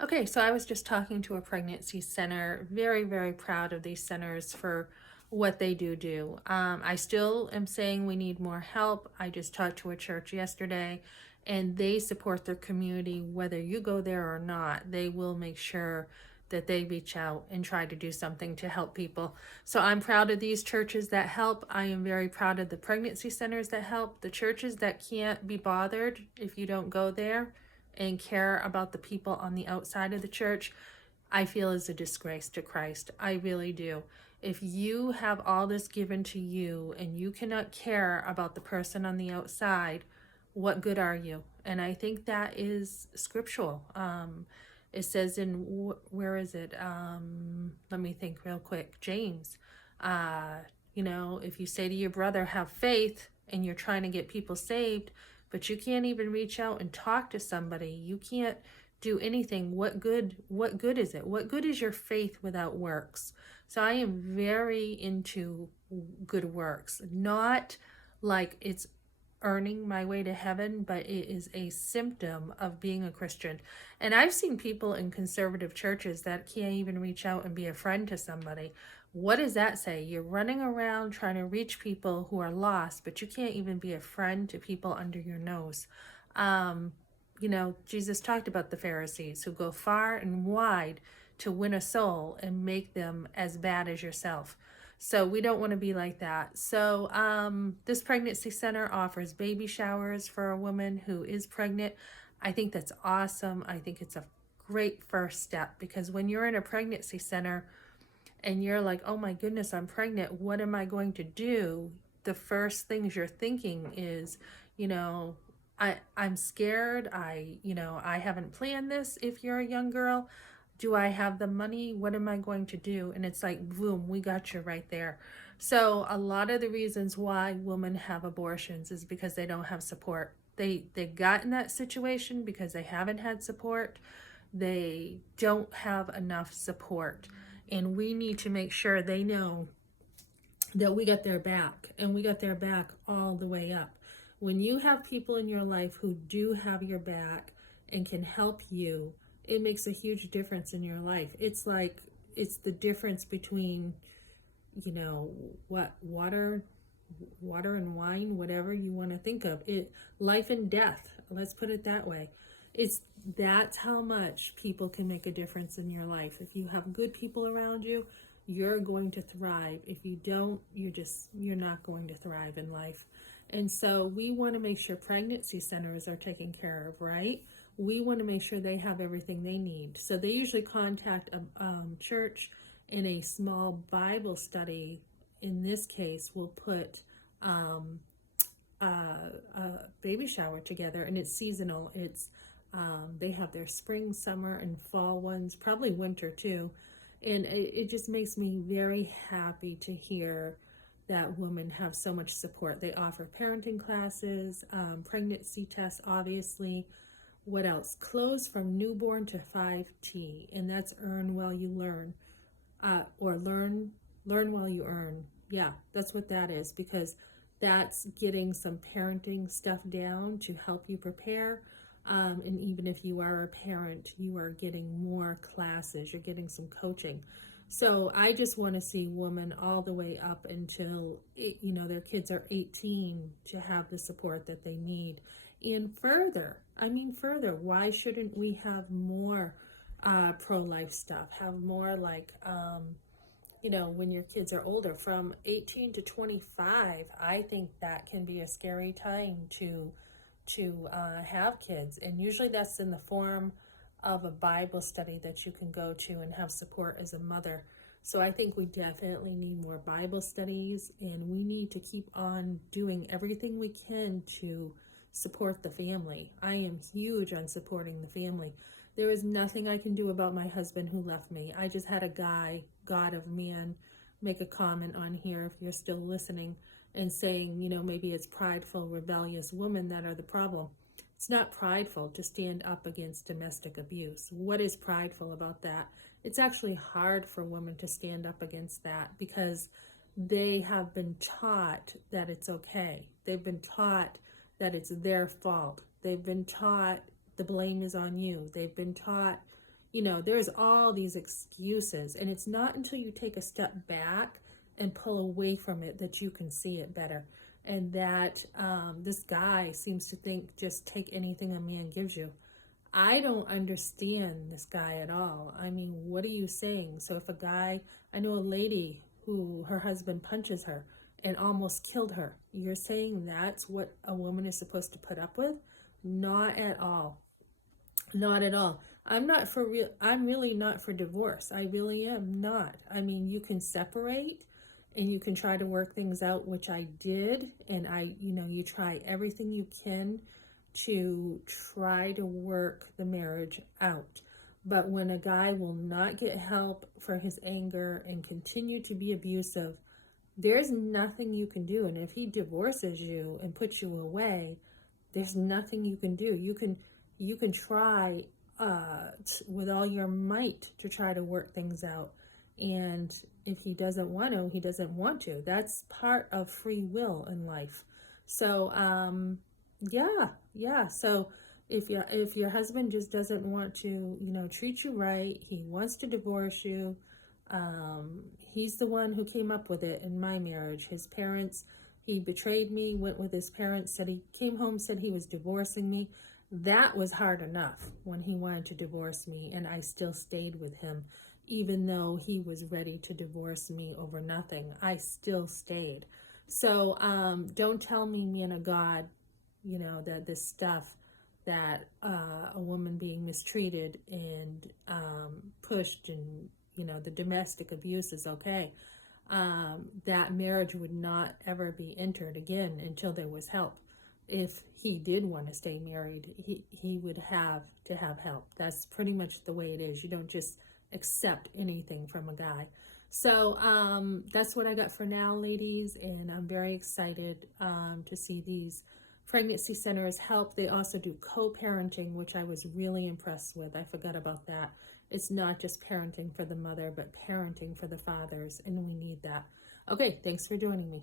Okay, so I was just talking to a pregnancy center. Very, very proud of these centers for what they do. I still am saying we need more help. I just talked to a church yesterday, and they support their community whether you go there or not. They will make sure that they reach out and try to do something to help people. So I'm proud of these churches that help. I am very proud of the pregnancy centers that help. The churches that can't be bothered if you don't go there and care about the people on the outside of the church, I feel is a disgrace to Christ. I really do. If you have all this given to you and you cannot care about the person on the outside, what good are you? And I think that is scriptural. It says in, where is it? Let me think real quick. James. Uh, if you say to your brother, have faith, and you're trying to get people saved, but you can't even reach out and talk to somebody, you can't do anything, what good is it? What good is your faith without works? So I am very into good works, not like it's earning my way to heaven, but it is a symptom of being a Christian. And I've seen people in conservative churches that can't even reach out and be a friend to somebody. What does that say? You're running around trying to reach people who are lost, but you can't even be a friend to people under your nose. Jesus talked about the Pharisees who go far and wide to win a soul and make them as bad as yourself. So we don't want to be like that. So this pregnancy center offers baby showers for a woman who is pregnant. I think that's awesome. I think it's a great first step, because when you're in a pregnancy center and you're like, oh my goodness, I'm pregnant, what am I going to do? The first things you're thinking is, you know, I'm scared. I haven't planned this. If you're a young girl, do I have the money? What am I going to do? And it's like, boom, we got you right there. So a lot of the reasons why women have abortions is because they don't have support. They got in that situation because they haven't had support. They don't have enough support. And we need to make sure they know that we got their back, and we got their back all the way up. When you have people in your life who do have your back and can help you, it makes a huge difference in your life. It's the difference between, what water and wine, whatever you want to think of it, life and death, let's put it that way. That's how much people can make a difference in your life. If you have good people around you, you're going to thrive. If you don't, you're not going to thrive in life. And so we want to make sure pregnancy centers are taken care of, right? We want to make sure they have everything they need. So they usually contact a church, in a small Bible study. In this case, will put a baby shower together, and it's seasonal. They have their spring, summer, and fall ones, probably winter too. And it just makes me very happy to hear that women have so much support. They offer parenting classes, pregnancy tests, obviously. What else? Clothes from newborn to 5T, and that's earn while you learn, or learn while you earn. Yeah, that's what that is, because that's getting some parenting stuff down to help you prepare. And even if you are a parent, you are getting more classes, you're getting some coaching. So I just want to see women all the way up until, their kids are 18 to have the support that they need. And further, why shouldn't we have more pro-life stuff? Have more like, when your kids are older, from 18 to 25, I think that can be a scary time to have kids. And usually that's in the form of a Bible study that you can go to and have support as a mother. So I think we definitely need more Bible studies, and we need to keep on doing everything we can to support the family. I am huge on supporting the family. There is nothing I can do about my husband who left me. I just had a guy, God of man, make a comment on here, if you're still listening, and saying, maybe it's prideful, rebellious women that are the problem. It's not prideful to stand up against domestic abuse. What is prideful about that? It's actually hard for women to stand up against that, because they have been taught that it's okay. They've been taught that it's their fault. They've been taught the blame is on you. They've been taught, You know, there's all these excuses, and it's not until you take a step back and pull away from it that you can see it better. And that this guy seems to think just take anything a man gives you. I don't understand this guy at all. I mean, what are you saying? So if a guy, I know a lady who her husband punches her and almost killed her. You're saying that's what a woman is supposed to put up with? Not at all. Not at all. I'm not for real. I'm really not for divorce. I really am not. I mean, you can separate and you can try to work things out, which I did. And you try everything you can to try to work the marriage out. But when a guy will not get help for his anger and continue to be abusive, there's nothing you can do. And if he divorces you and puts you away, there's nothing you can do. You can try with all your might to try to work things out. And if he doesn't want to, he doesn't want to. That's part of free will in life. So, yeah. So if your husband just doesn't want to, treat you right, he wants to divorce you. He's the one who came up with it in my marriage. His parents, he betrayed me, went with his parents, said he came home, said he was divorcing me. That was hard enough when he wanted to divorce me, and I still stayed with him. Even though he was ready to divorce me over nothing, I still stayed. So don't tell me, man of God, that this stuff that a woman being mistreated and pushed and, the domestic abuse is okay. That marriage would not ever be entered again until there was help. If he did want to stay married, he would have to have help. That's pretty much the way it is. You don't just accept anything from a guy. So that's what I got for now, ladies, and I'm very excited to see these pregnancy centers help. They also do co-parenting, which I was really impressed with. I forgot about that. It's not just parenting for the mother, but parenting for the fathers, and we need that. Okay, thanks for joining me.